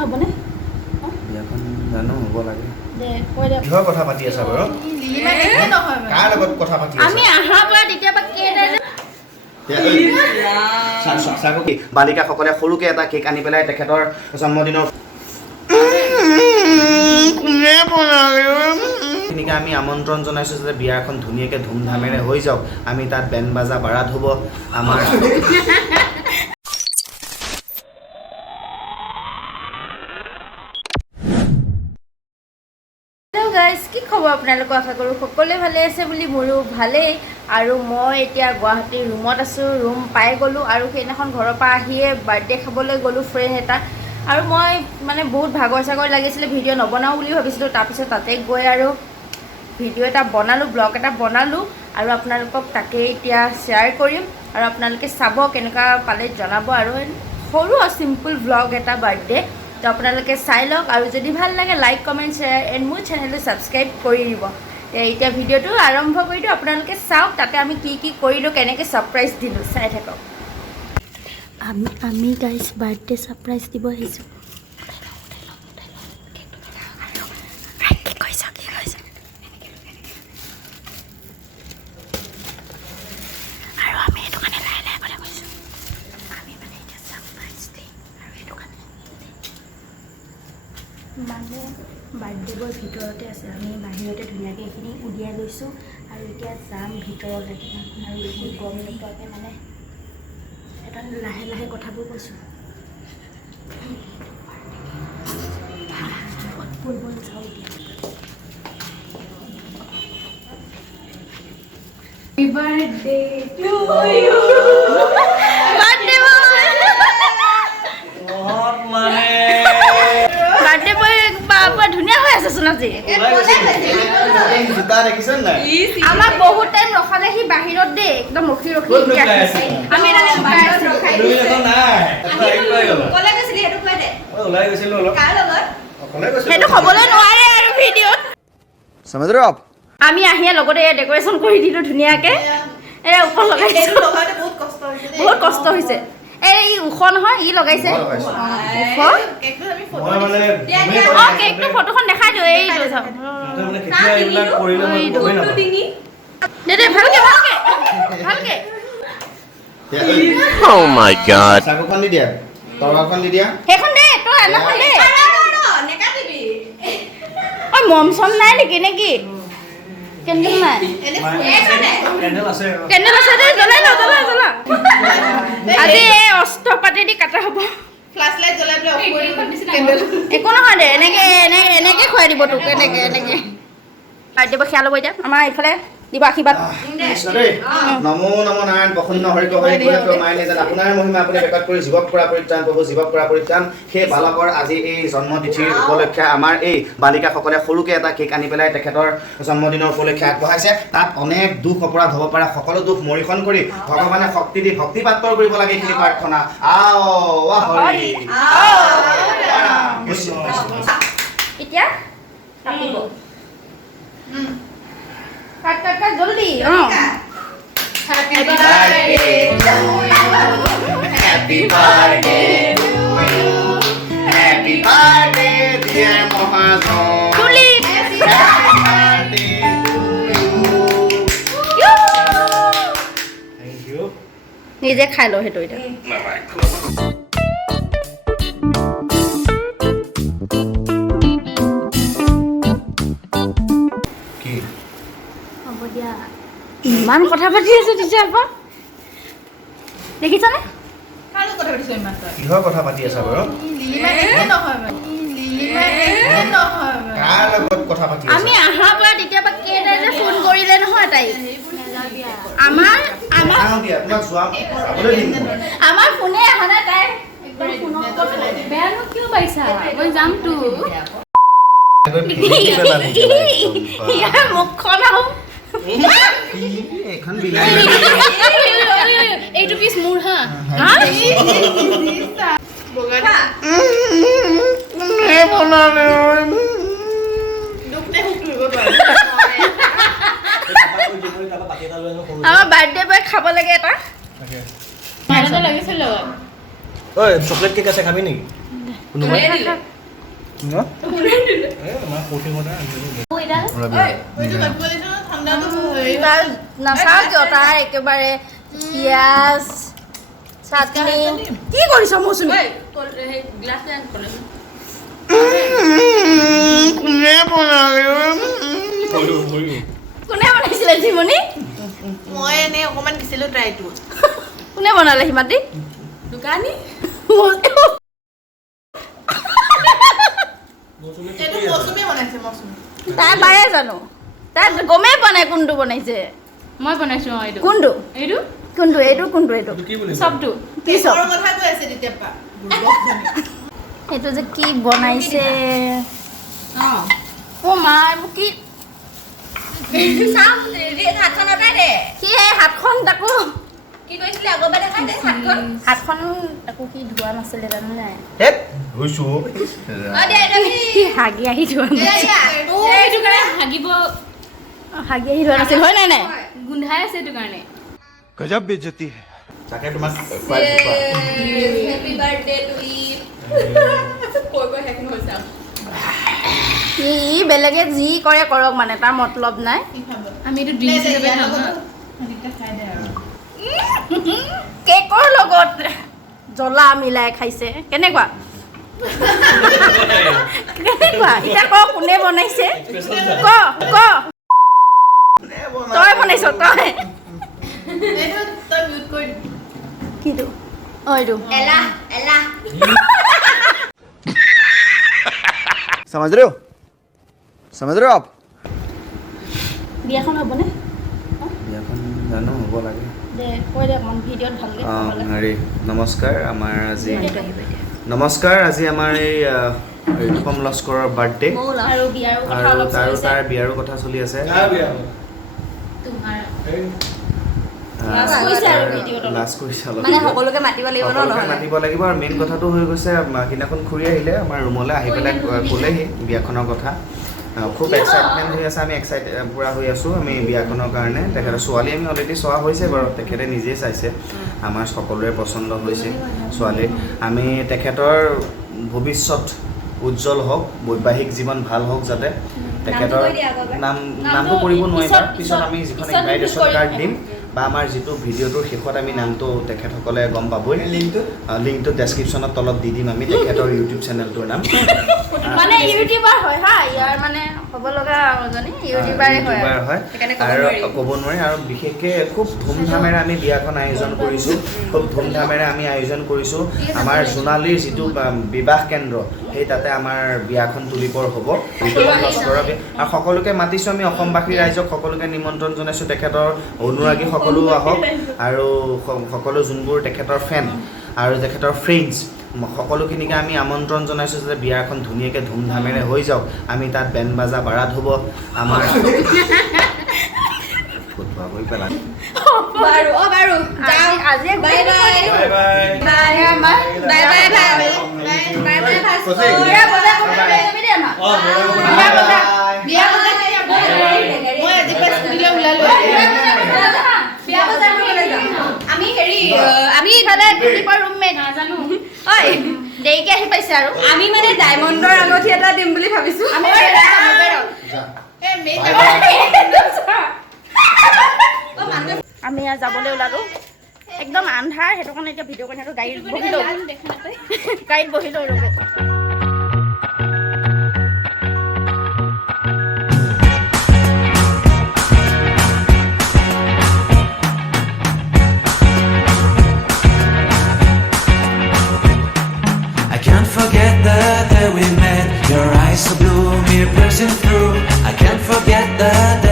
হ'বনে বিয়াখন জানো হ'ব লাগে দে কৈ দে কিহৰ কথা পাতি আছা বাৰু কাৰ লগত কথা পাতি আছা আমি আহাৰ পৰা তেতিয়াবা বালিকাসকলে সৰুকে এটা কেক আনি পেলাই তেখেতৰ জন্মদিনৰ তেনেকৈ আমি আমন্ত্ৰণ জনাইছোঁ যে বিয়াখন ধুনীয়াকৈ ধুমধামেৰে হৈ যাওক আমি তাত বেণ্ড বাজা বাৰাত হ'ব আমাৰ গাইজ কি খবৰ আপোনালোকক আশা কৰোঁ সকলোৱে ভালে আছে বুলি মোৰো ভালেই আৰু মই এতিয়া গুৱাহাটীৰ ৰুমত আছোঁ ৰুম পাই গ'লোঁ আৰু সেইদিনাখন ঘৰৰ পৰা আহিয়ে বাৰ্থডে খাবলৈ গ'লোঁ ফ্ৰেণ্ড এটা আৰু মই মানে বহুত ভাগৰ চাগৰ লাগিছিলে ভিডিঅ' নবনাওঁ বুলি ভাবিছিলোঁ তাৰপিছত তাতে গৈ আৰু ভিডিঅ' এটা বনালোঁ ব্লগ এটা বনালোঁ আৰু আপোনালোকক তাকে এতিয়া শ্বেয়াৰ কৰিম আৰু আপোনালোকে চাব কেনেকুৱা পালে জনাব আৰু সৰু চিম্পুল ব্লগ এটা বাৰ্থডে তো আপোনালোকে চাই লওক আৰু যদি ভাল লাগে লাইক কমেণ্ট শ্বেয়াৰ এণ্ড মোৰ চেনেলটো ছাবস্ক্ৰাইব কৰি দিব এতিয়া ভিডিঅ'টো আৰম্ভ কৰি দিওঁ আপোনালোকে চাওক তাতে আমি কি কৰিলোঁ কেনেকৈ ছাৰপ্ৰাইজ দিলোঁ চাই থাকক আমি গাইজ বাৰ্থডে ছাৰপ্ৰাইজ দিব আহিছোঁ মানে বাৰ্থডে বয় ভিতৰতে আছে আমি বাহিৰতে ধুনীয়াকৈ এইখিনি উলিয়াই লৈছোঁ আৰু এতিয়া যাম ভিতৰলৈকে আৰু এইখিনি গম নোপোৱাকৈ মানে এটা লাহে লাহে কথাবোৰ কৈছোঁ বল চাওঁ এতিয়া Happy birthday to you birthday ধুনীয়া হৈ আছে চোন আজি আমাক বহুত টাইম ৰখালে সি বাহিৰত দেই একদম ৰখি আমি সেইটো খবলৈ নোৱাৰে আৰু ভিডিঅ'ত আমি আহিয়ে লগতে ডেক'ৰেশ্যন কৰি দিলোঁ ধুনীয়াকৈ ওপৰত লগাইছোঁ বহুত কষ্ট হৈছে এই ওখ নহয় ই লগাইছে কেকটো ফটোখন দেখাই দিওঁ এইটো ভালকে ভালকে Oh my god. চাকুখন দি দিয়া তৰকাখন দি দিয়া সেইখন দে তই আনাখন দে ঐ মম চম নাই নেকি নেকি কেণ্ডেল নাই কেণ্ডেল আছে দে জ্বলাই ল জ্বলা আজি এই অস্ত্ৰ পাতি দি কাটা হ'ব একো নহয় দে এনেকে খুৱাই দিব তোক এনেকে বাৰ্থডে খেয়াল হ'ব এতিয়া আমাৰ এইফালে দিব আশীৰ্বাদ নমো নমো নাৰায়ণ প্ৰসন্ন হৰিক হৰি মাইনে যেন আপোনাৰ মহিমা আপুনি বেকত কৰি জীৱক পৰা পৰিত্ৰাণ প্ৰভু জীৱক পৰা পৰিত্ৰাণ সেই বালকৰ আজি এই জন্মতিথিৰ উপলক্ষে আমাৰ এই বালিকাসকলে সৰুকৈ এটা কেক আনি পেলাই তেখেতৰ জন্মদিনৰ উপলক্ষে আগবঢ়াইছে তাত অনেক দুখ অপৰাধ হ'ব পাৰে সকলো দুখ মৰিখন কৰি ভগৱানে শক্তি দি ভক্তি পাত্ৰ কৰিব লাগে এইখিনি প্ৰাৰ্থনা এতিয়া কাট জলদি Happy birthday to you. Happy birthday to you. Happy birthday dear Mohajon. Tulip. Happy birthday to you. Thank you. নিজে খাই লো সেইটো এটা কি হ'ব দিয়া ইমান কথা পাতি আছে টিচাৰ পৰা দেখিছানে কিহৰ কথা পাতি আছা বাৰু কাৰ লগত কথা পাতি আছা আমি আহাৰ পৰা তেতিয়াবা কেইটাই যে ফোন কৰিলে নহয় তাই আমাৰ আমাৰ ফোনে অহা নাই তাই বেয়ানো কিয় পাইছা মই যামতো ইয়াৰ মুখখন আহোঁ এইটো পিছ মোৰ হা আমাৰ বাৰ্থডে বয় খাব লাগে এটা চকলেট কেক আছে খাবি নেকি কোনোবাই ন নাচাও কিয় তাৰ একেবাৰে পিঁয়াজ চাটনি কি কৰিছ মৌচুমী কোনে বনাইছিলে ঝিমনি মই এনে অকমান দিছিলো ট্ৰাইটো কোনে বনালে হিমাতি দোকানী এইটো মৌচুমী বনাইছে মৌচুমী তাই পাৰে জানো তাই গমেই পোৱা নাই কোনটো বনাইছে মই বনাইছো এইটো কোনটো এইটো কোনটো এইটো কোনটো এইটো চবটো কি চব কেকৰ কথা কৈ আছে তেতিয়াপা এইটো যে কি বনাইছে অঁ অ' মা মোক কি কি এই হাতখন তাকো কি কৈছিলি আগৰবাৰ দেখাই দে হাতখন হাতখন তাকো কি ধোৱা নাছিলে জানো নাই হেত হৈছো কি হাগি আহি ধোৱা নাছিল এইটো কাৰণে হাগিব হাগি আহি ধোৱা নাছিল হয় নাই নাই গোন্ধাই আছে এইটো কাৰণে গজব বেজতি হে তাকে তোমাক খুৱাই দিছো হেপী বাৰ্থডে টু ইউ কৈ কৈ শেষ নহৈছে কি বেলেগে যি কৰে কৰক মানে তাৰ মতলব নাই আমি এইটো ড্ৰিংকছ হিচাপে খাম হা কেকৰ লগত জ্বলা মিলাই খাইছে কেনেকুৱা কেনেকুৱা এতিয়া ক কোনে বনাইছে ক ক তই বনাইছ তই এইটো তই মিউট কৰি দিবি কিটো অ এইটো এলাহ এলাহ समझ रहे हो आप বিয়াখন হ'বনে বিয়াখন জানো হ'ব লাগে দে কৈ দে অকণমান ভিডিঅ'ত ভালকৈ হেৰি নমস্কাৰ আমাৰ আজি আমাৰ এই ৰিফৰ্ম লস্কৰৰ বাৰ্থডে আৰু বিয়াৰো কথা আৰু অলপ চলিছে তাৰ বিয়াৰো কথা চলি আছে তোমাৰ লাজ কৰিছে আৰু ভিডিঅ'ত অলপ। লাজ কৰিছে অলপ মানে সকলোকে মাতিব লাগিব ন সকলোকে নহ'লে মাতিব লাগিব আৰু মেইন কথাটো হৈ গৈছে সিদিনাখন খুৰী আহিলে আমাৰ ৰুমলৈ আহি পেলাই ক'লেহি বিয়াখনৰ কথা খুব এক্সাইটমেণ্ট হৈ আছে আমি পূৰা হৈ আছোঁ আমি বিয়াখনৰ কাৰণে তেখেতৰ ছোৱালী আমি অলৰেডি চোৱা হৈছে বাৰু তেখেতে নিজেই চাইছে আমাৰ সকলোৰে পচন্দ হৈছে ছোৱালী আমি তেখেতৰ ভৱিষ্যত উজ্জ্বল হওক বৈবাহিক জীৱন ভাল হওক যাতে তেখেতৰ নামটো কৰিব নোৱাৰিম পিছত আমি যিখন ইনভাইটেশ্যন কাৰ্ড দিম বা আমাৰ যিটো ভিডিঅ'টোৰ শেষত আমি নামটো তেখেতসকলে গম পাবই লিংকটো ডেছক্ৰিপশ্যনত তলত দি দিম আমি তেখেতৰ ইউটিউব চেনেলটোৰ নাম মানে ইউটিউবাৰ হয় হা ইয়াৰ মানে হ'ব লগা এজনী ইউটিউবাৰে হয় আৰু ক'ব নোৱাৰি আৰু বিশেষকৈ খুব ধুমধামেৰে আমি বিয়াখন আয়োজন কৰিছোঁ খুব ধুমধামেৰে আমি আয়োজন কৰিছোঁ আমাৰ জোনালীৰ যিটো বিবাহ কেন্দ্ৰ সেই তাতে আমাৰ বিয়াখন তুলিবৰ হ'ব লস্কৰৰ আৰু সকলোকে মাতিছোঁ আমি অসমবাসী ৰাইজক সকলোকে নিমন্ত্ৰণ জনাইছোঁ তেখেতৰ অনুৰাগী সকলো আহক আৰু সকলো যোনবোৰ তেখেতৰ ফেন আৰু তেখেতৰ ফ্ৰেণ্ডছ সকলোখিনিকে আমি আমন্ত্ৰণ জনাইছোঁ যাতে বিয়াখন ধুনীয়াকৈ ধুমধামেৰে হৈ যাওক আমি তাত বেণ্ড বাজা বাৰাত হ'ব আমাৰ হৈ পেলাই বাৰু বাৰু আজি bye bye bye bye bye bye bye bye বিয়া বজাৰ কৰিবলৈ যাবি দে না বিয়া বজাৰ মই আজি পাছ স্কুটিলৈ ওলালো বিয়া বজাৰ কৰিবলৈ যাম আমি হেৰি আমি ইফালে দীপৰ ৰুমমেট নাজানো ঐ দেৰিকৈ আহি পাইছে আৰু আমি মানে ডায়মণ্ডৰ আঙঠি এটা দিম বুলি ভাবিছো আমি আমি ইয়াত যাবলৈ ওলালোঁ একদম আন্ধাৰ সেইটো কাৰণে এতিয়া ভিডিঅ' কৰি গাড়ীত বহিলোঁ গাড়ীত বহিলোঁ ৰ'ব I can't forget the day we met. Your eyes so blue, me piercing through. I can't forget the day